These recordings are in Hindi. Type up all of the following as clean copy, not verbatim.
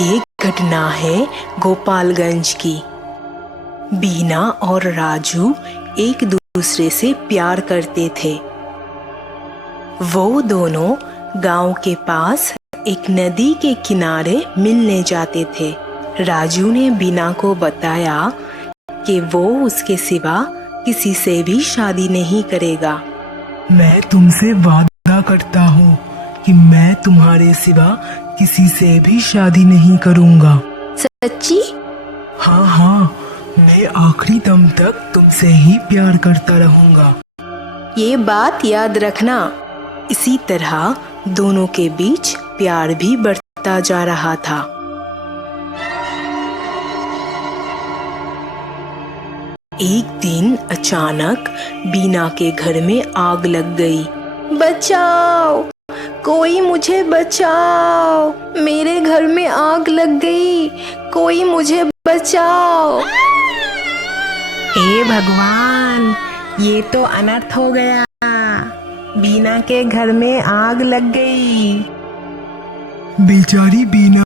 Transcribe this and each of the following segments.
ये घटना है गोपालगंज की। बीना और राजू एक दूसरे से प्यार करते थे। वो दोनों गांव के पास एक नदी के किनारे मिलने जाते थे। राजू ने बीना को बताया कि वो उसके सिवा किसी से भी शादी नहीं करेगा। मैं तुमसे वादा करता हूँ कि मैं तुम्हारे सिवा किसी से भी शादी नहीं करूँगा। सच्ची? हाँ हाँ, मैं आखिरी दम तक तुमसे ही प्यार करता रहूँगा। ये बात याद रखना। इसी तरह दोनों के बीच प्यार भी बढ़ता जा रहा था। एक दिन अचानक बीना के घर में आग लग गई। बचाओ, कोई मुझे बचाओ, मेरे घर में आग लग गई, कोई मुझे बचाओ। हे भगवान, ये तो अनर्थ हो गया। बीना के घर में आग लग गई। बेचारी बीना,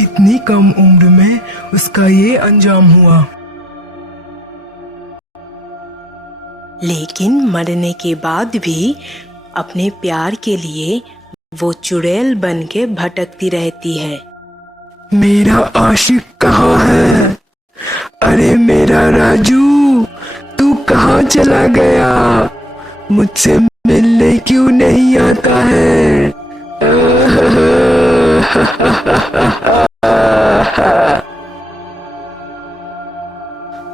इतनी कम उम्र में उसका ये अंजाम हुआ। लेकिन मरने के बाद भी अपने प्यार के लिए वो चुड़ैल बन के भटकती रहती है। मेरा आशिक कहाँ है? अरे मेरा राजू, तू कहाँ चला गया? मुझसे मिलने क्यों नहीं आता है?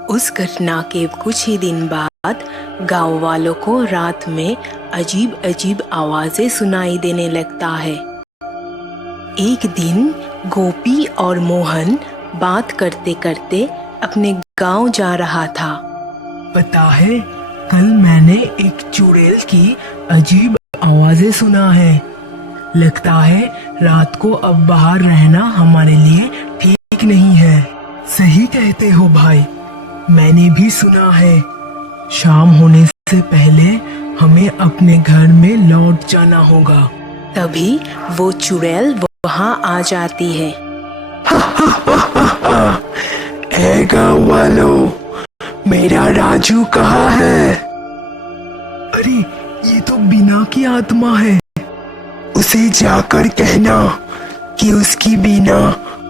उस घटना के कुछ ही दिन बाद गांव वालों को रात में अजीब अजीब आवाजें सुनाई देने लगता है। एक दिन गोपी और मोहन बात करते करते अपने गांव जा रहा था। पता है, कल मैंने एक चुड़ैल की अजीब आवाजें सुना है। लगता है रात को अब बाहर रहना हमारे लिए ठीक नहीं है। सही कहते हो भाई, मैंने भी सुना है। शाम होने से पहले हमें अपने घर में लौट जाना होगा। तभी वो चुड़ैल वहां आ जाती है। ए गाँव वालों, मेरा राजू कहाँ है? अरे ये तो बीना की आत्मा है। उसे जाकर कहना कि उसकी बीना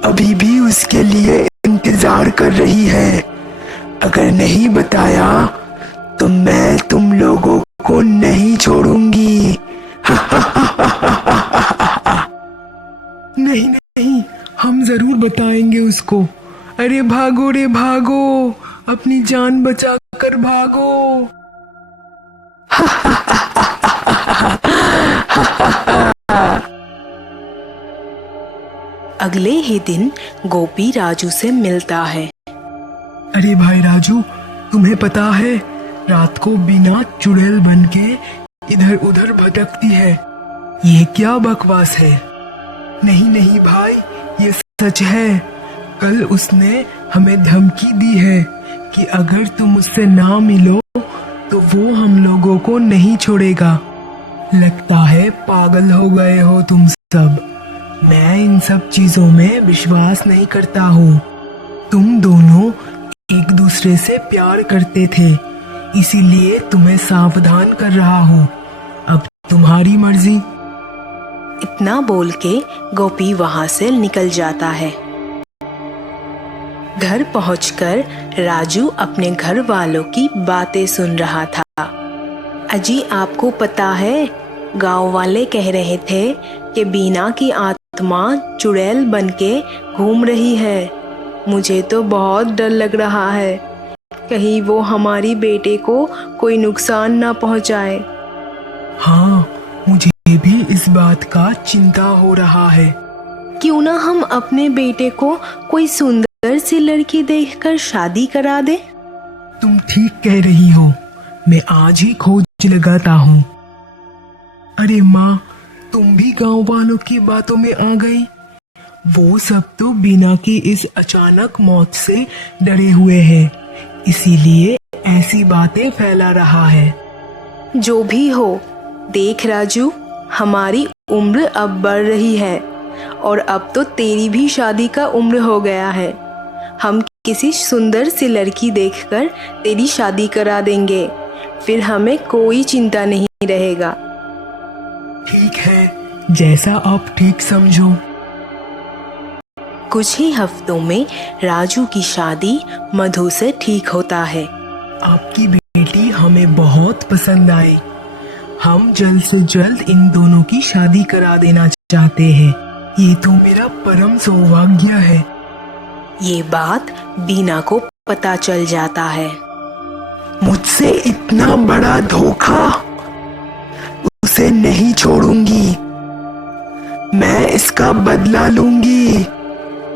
अभी भी उसके लिए इंतजार कर रही है। अगर नहीं बताया तो मैं तुम लोगों को नहीं छोड़ूंगी। नहीं नहीं, हम जरूर बताएंगे उसको। अरे भागो रे भागो, अपनी जान बचा कर भागो। अगले ही दिन गोपी राजू से मिलता है। अरे भाई राजू, तुम्हें पता है रात को बिना चुड़ैल बनके इधर उधर भटकती है। ये क्या बकवास है? नहीं नहीं भाई, ये सच है। कल उसने हमें धमकी दी है कि अगर तुम उससे ना मिलो तो वो हम लोगों को नहीं छोड़ेगा। लगता है पागल हो गए हो तुम सब। मैं इन सब चीजों में विश्वास नहीं करता हूँ। तुम दोनों एक दूसरे से प्यार करते थे, इसीलिए तुम्हें सावधान कर रहा हूँ। अब तुम्हारी मर्जी। इतना बोल के गोपी वहां से निकल जाता है। घर पहुंचकर राजू अपने घर वालों की बातें सुन रहा था। अजी, आपको पता है, गांव वाले कह रहे थे कि बीना की आत्मा चुड़ैल बनके घूम रही है। मुझे तो बहुत डर लग रहा है, कहीं वो हमारी बेटे को कोई नुकसान ना पहुंचाए। हाँ, मुझे भी इस बात का चिंता हो रहा है। क्यों ना हम अपने बेटे को कोई सुंदर सी लड़की देखकर शादी करा दे? तुम ठीक कह रही हो, मैं आज ही खोज लगाता हूँ। अरे माँ, तुम भी गांव वालों की बातों में आ गई। वो सब तो बीना की इस अचानक मौत से डरे हुए हैं, इसीलिए ऐसी बातें फैला रहा है। जो भी हो, देख राजू, हमारी उम्र अब बढ़ रही है। और अब तो तेरी भी शादी का उम्र हो गया है। हम किसी सुंदर सी लड़की देखकर तेरी शादी करा देंगे, फिर हमें कोई चिंता नहीं रहेगा। ठीक है, जैसा आप ठीक समझो। कुछ ही हफ्तों में राजू की शादी मधु से ठीक होता है। आपकी बेटी हमें बहुत पसंद आई। हम जल्द से जल्द इन दोनों की शादी करा देना चाहते हैं। ये तो मेरा परम सौभाग्य है। ये बात बीना को पता चल जाता है। मुझसे इतना बड़ा धोखा, उसे नहीं छोड़ूंगी। मैं इसका बदला लूंगी।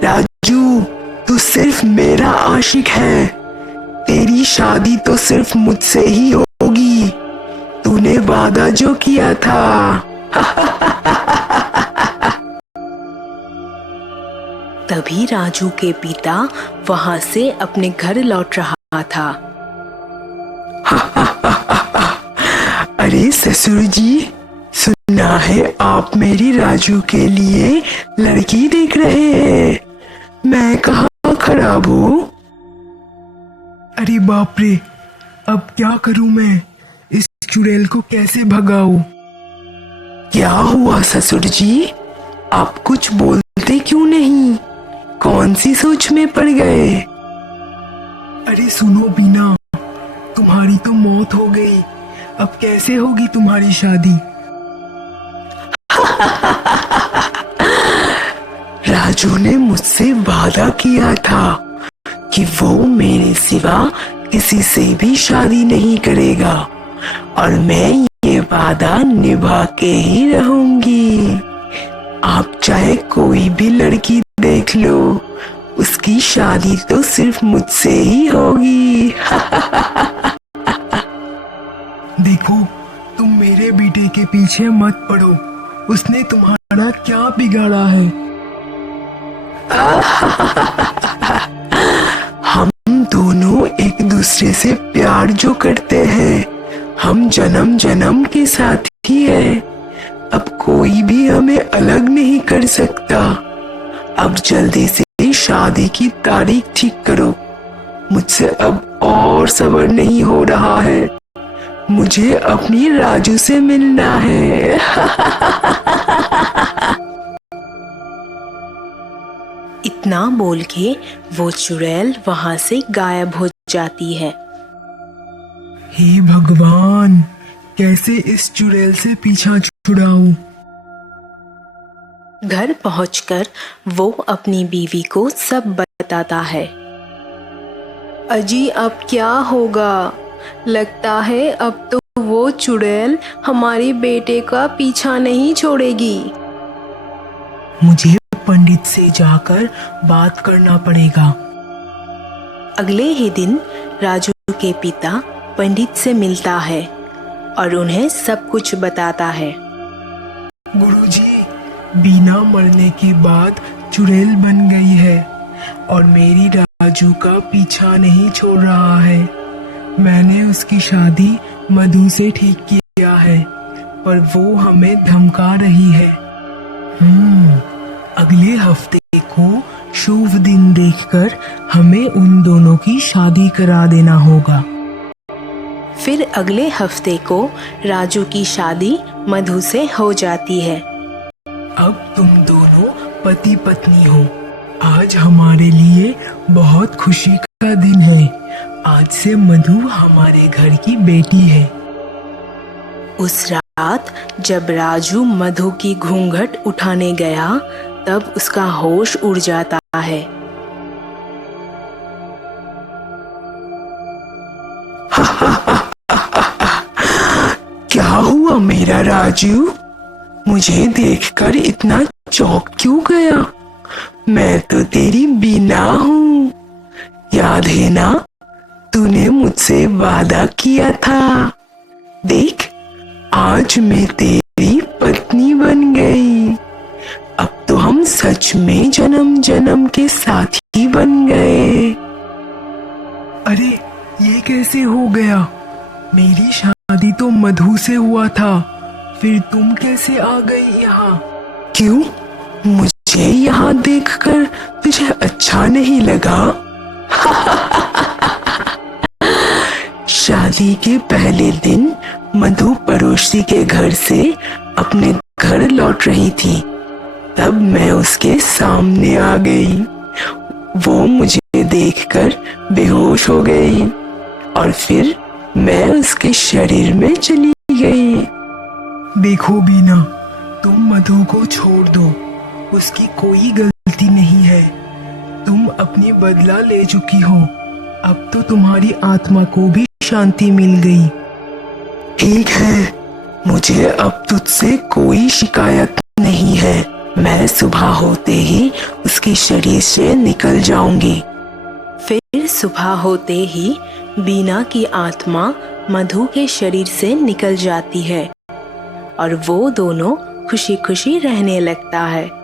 राजू, तू सिर्फ मेरा आशिक है। तेरी शादी तो सिर्फ मुझसे ही होगी। तूने वादा जो किया था। तभी राजू के पिता वहां से अपने घर लौट रहा था। अरे ससुर जी, सुना है आप मेरी राजू के लिए लड़की देख रहे हैं। मैं कहाँ खराब हूँ? अरे बाप रे, अब क्या करूं मैं? इस चुड़ैल को कैसे भगाऊं? क्या हुआ ससुर जी? आप कुछ बोलते क्यों नहीं? कौन सी सोच में पड़ गए? अरे सुनो बीना, तुम्हारी तो मौत हो गई। अब कैसे होगी तुम्हारी शादी? राजू ने मुझसे वादा किया था कि वो मेरे सिवा किसी से भी शादी नहीं करेगा, और मैं ये वादा निभा के ही रहूंगी। आप चाहे कोई भी लड़की देख लो, उसकी शादी तो सिर्फ मुझसे ही होगी। देखो, तुम मेरे बेटे के पीछे मत पड़ो। उसने तुम्हारा क्या बिगाड़ा है? हम दोनों एक दूसरे से प्यार जो करते हैं, हम जन्म जन्म के साथी हैं। अब कोई भी हमें अलग नहीं कर सकता। अब जल्दी से शादी की तारीख ठीक करो। मुझसे अब और सब्र नहीं हो रहा है। मुझे अपनी राजू से मिलना है। इतना बोल के वो चुड़ैल वहां से गायब हो जाती है। हे भगवान, कैसे इस चुड़ैल से पीछा छुड़ाऊं? घर पहुंचकर वो अपनी बीवी को सब बताता है। अजी, अब क्या होगा? लगता है अब तो वो चुड़ैल हमारे बेटे का पीछा नहीं छोड़ेगी। मुझे पंडित से जाकर बात करना पड़ेगा। अगले ही दिन राजू के पिता पंडित से मिलता है और उन्हें सब कुछ बताता है। गुरुजी, बीना मरने के बाद चुड़ैल बन गई है और मेरी राजू का पीछा नहीं छोड़ रहा है। मैंने उसकी शादी मधु से ठीक किया है, पर वो हमें धमका रही है। अगले हफ्ते को शुभ दिन देखकर हमें उन दोनों की शादी करा देना होगा। फिर अगले हफ्ते को राजू की शादी मधु से हो जाती है। अब तुम दोनों पति पत्नी हो। आज हमारे लिए बहुत खुशी का दिन है। आज से मधु हमारे घर की बेटी है। उस रात जब राजू मधु की घूंघट उठाने गया, तब उसका होश उड़ जाता है। क्या हुआ मेरा राजू? मुझे देखकर इतना चौंक क्यों गया? मैं तो तेरी बीना हूँ। याद है ना, तूने मुझसे वादा किया था। देख, आज मैं तेरी पत्नी बन गई। अब तो हम सच में जन्म जन्म के साथी बन गए। अरे, ये कैसे हो गया? मेरी शादी तो मधु से हुआ था, फिर तुम कैसे आ गई यहाँ? क्यों? मुझे यहाँ देखकर तुझे अच्छा नहीं लगा? शादी के पहले दिन मधु पड़ोसी के घर से अपने घर लौट रही थी। तब मैं उसके सामने आ गई। वो मुझे देखकर बेहोश हो गई और फिर मैं उसके शरीर में चली गई। देखो बीना, तुम मधु को छोड़ दो, उसकी कोई गलती नहीं है। तुम अपनी बदला ले चुकी हो, अब तो तुम्हारी आत्मा को भी शांति मिल गई। ठीक है, मुझे अब तुझसे कोई शिकायत नहीं है। मैं सुबह होते ही उसके शरीर से निकल जाऊंगी। फिर सुबह होते ही बीना की आत्मा मधु के शरीर से निकल जाती है और वो दोनों खुशी खुशी रहने लगता है।